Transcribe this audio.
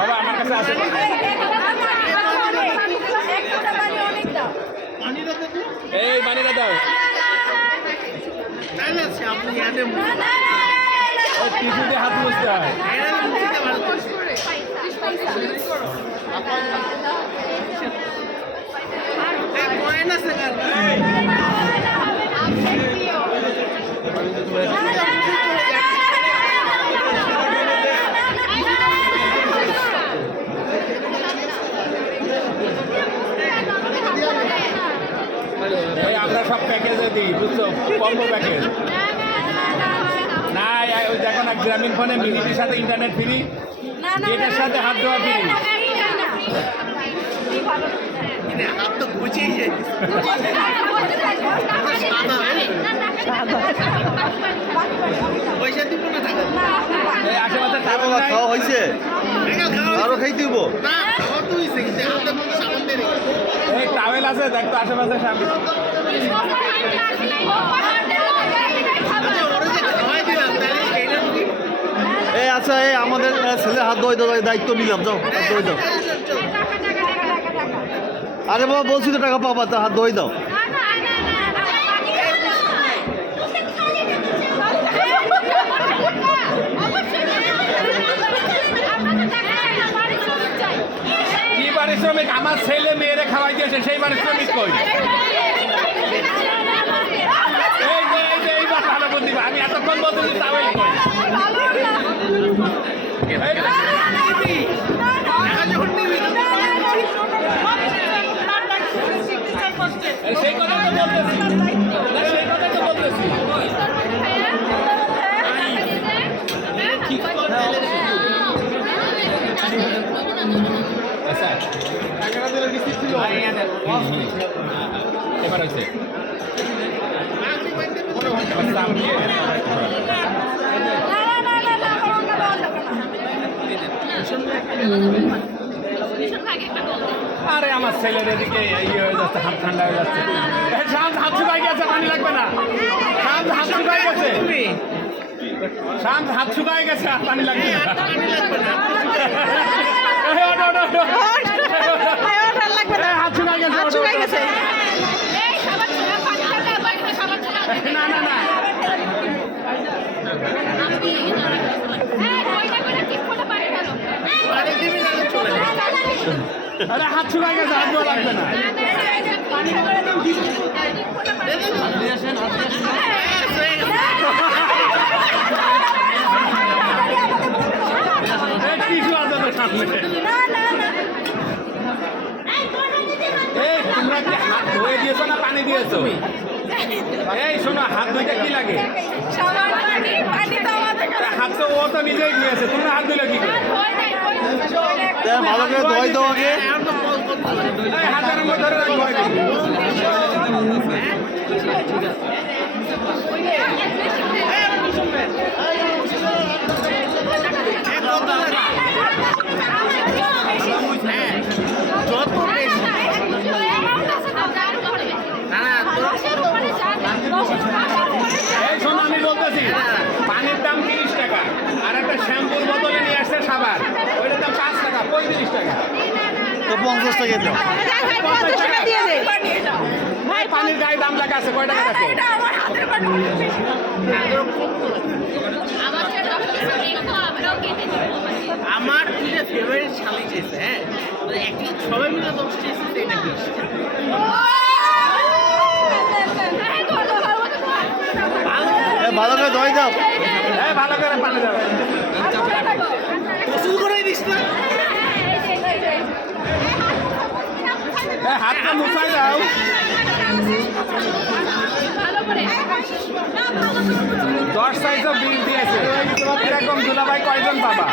বাবা আমার কাছে আছে এই পানিটা দাও টিস্যুতে হাত মুছতে হয় আমরা সব প্যাকেজে দিই বুঝছো কম্বো প্যাকেজ না ওই দেখো না গ্রামীণ ফোনে মিনিটের সাথে ইন্টারনেট ফ্রি এটার সাথে হাত দেওয়া ফ্রি আশেপাশে খাওয়া হয়েছে আরো খাই দিব এই ট্রাভেল আছে দেখতো আশেপাশে সামনে এই আচ্ছা এই আমাদের ছেলে হাত ধোয় দায়িত্ব নিলাম যাও হাত ধোয় দাও আরে বাবা বলছি তো টাকা পাবা তা হাত ধোয় দাও কি পারিশ্রমিক আমার ছেলে মেয়েরে খাওয়াই দিয়েছে সেই পারিশ্রমিক কই এইবার ভালো বুদ্ধি আমি এতক্ষণ বলতেছি তাহলে কই সেই কথাই তো বলতেছি সেই কথাই তো বলতেছি এবার হয়েছে আরে আমার ছেলের এদিকে ইয়ে হয়ে যাচ্ছে হাত ঠান্ডা হয়ে যাচ্ছে হাত শুকাই গেছে পানি লাগবে না হাত শুকাই গেছে শান্ত হাত শুকাই গেছে আর পানি লাগবে না হাত শুকাই গেছে না না না আরে হাত শুকাই গেছে হাত দেওয়া লাগবে না কিছু আছে তো সামনে এই তোমরা কি হাত ধুয়ে দিয়েছো না পানি দিয়েছো এই শোনো হাত ধুইতে কি লাগে হাত তো ও তো নিজেই দিয়েছে তোমরা হাত ধুলে কি ভালো করে ধোয় দাও আগে হাতের মধ্যে ধরে ধোয় এই শোনো আমি বলতেছি পানির দাম 30 টাকা আর একটা শ্যাম্পুর বোতলে নিয়ে আসছে সাবান ওইটার দাম 5 টাকা 35 টাকা তো 50 টাকা দাও 50 টাকা দিয়ে দে ভাই পানির গায়ে দাম লাগা আছে কয় টাকা আছে এটা আমার হাতের বাটি আমার দুইটা ফেভারিট শালি চেয়েছে হ্যাঁ একটি সবাই মিলে 10 চেয়েছে এটা 20 ভালো করে ধোয় দাও হ্যাঁ ভালো করে পানি দাও গোসল করে দিস না হাতটা মুছাই দাও ভালো করে 10 সাইজও বিল দিয়েছে এরকম দুলাভাই কয়জন বাবা